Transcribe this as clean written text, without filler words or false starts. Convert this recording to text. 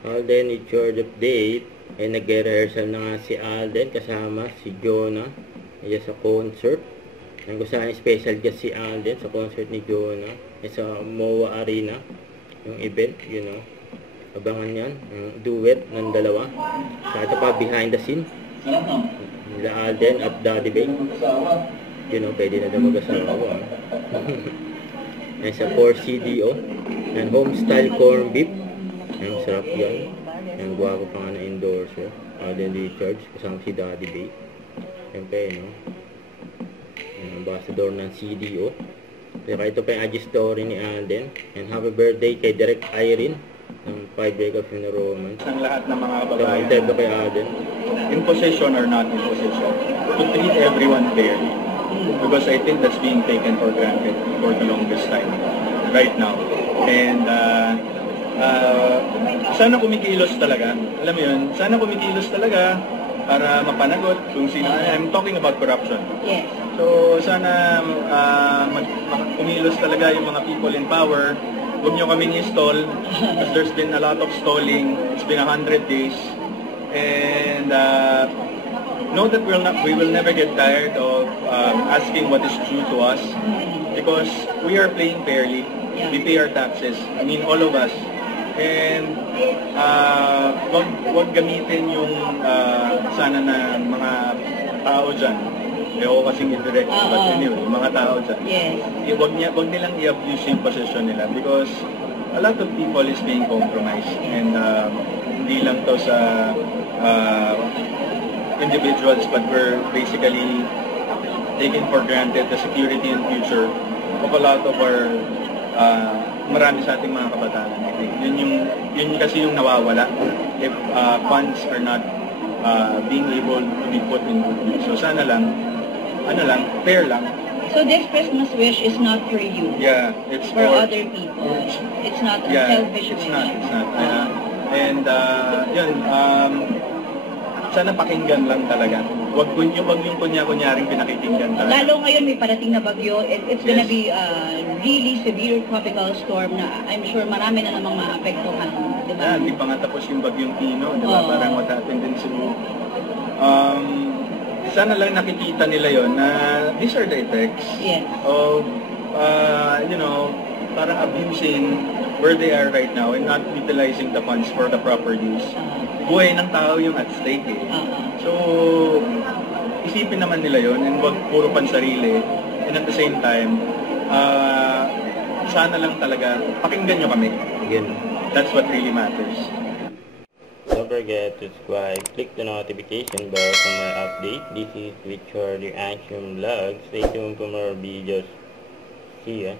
Alden, it's your update. Ay nag-rehearsal na nga si Alden kasama si Jonah. Ay sa concert. Ang gusto nga special guest si Alden sa concert ni Jonah. Ay sa MOA Arena. Yung event, you know. Abangan yan. Duet ng dalawa. Sa ito pa, behind the scene. Nila Alden at Daddy Bay. You know, pwede na daw mag-asawa. Ay sa 4CDO. And homestyle corn beef. Ang sarap yan. Ang guwapo pa nga na endorser. Alden Richards. Kasama si Daddy Bay. Siyempre, no? Ang ambassador ng CDO. Pero ito pa yung IG story ni Alden. And happy birthday kay Direct Irene. Ng 5 Vega Funeral Romance. Ang lahat ng mga kababayan. So, ito kay Alden. In possession or not in possession. To treat everyone fairly. Because I think that's being taken for granted for the longest time. Right now. And, sana kumikilos talaga. Alam mo yun, sana kumikilos talaga para mapanagot kung sino. I'm talking about corruption. Yes. So sana kumilos talaga yung mga people in power. Huwag nyo kaming i-stall because there's been a lot of stalling. It's been 100 days. And know that we will never get tired of asking what is due to us because we are playing fairly. We pay our taxes. I mean, all of us. And wag gamitin yung sana na mga tao dyan. Ayoko kasing indirect, but anyway, mga tao dyan. Yes. Wag nilang i-abuse yung position nila because a lot of people is being compromised. And hindi lang to sa individuals, but we're basically taking for granted the security and future of a lot of our marami sa ating mga kabataan. Yun kasi yung nawawala if funds are not being able to be put in good use. So sana lang, fair lang. So this Christmas wish is not for you. Yeah, it's for other people. It's not a selfish wish. It's not. And yun, sana pakinggan lang talaga. Wag yung kunya-kunyaring pinakikinggan talaga. Lalo ngayon may parating na bagyo. It's gonna be really severe tropical storm na I'm sure marami na namang maapektuhan. Diba? Hindi pa nga tapos yung bagyong Tino. Diba? Parang what happened din Cebu. Sana lang nakikita nila yon na these are the effects of, parang abusing where they are right now and not utilizing the funds for the proper use. Buhay ng tao yung at stake eh. So, isipin naman nila yon and wag puro pansarili. And at the same time, sana lang talaga, pakinggan nyo kami. Again. That's what really matters. Don't forget to subscribe, click the notification bell for more updates. This is Richard Reaction Vlog. Stay tuned for more videos. See ya.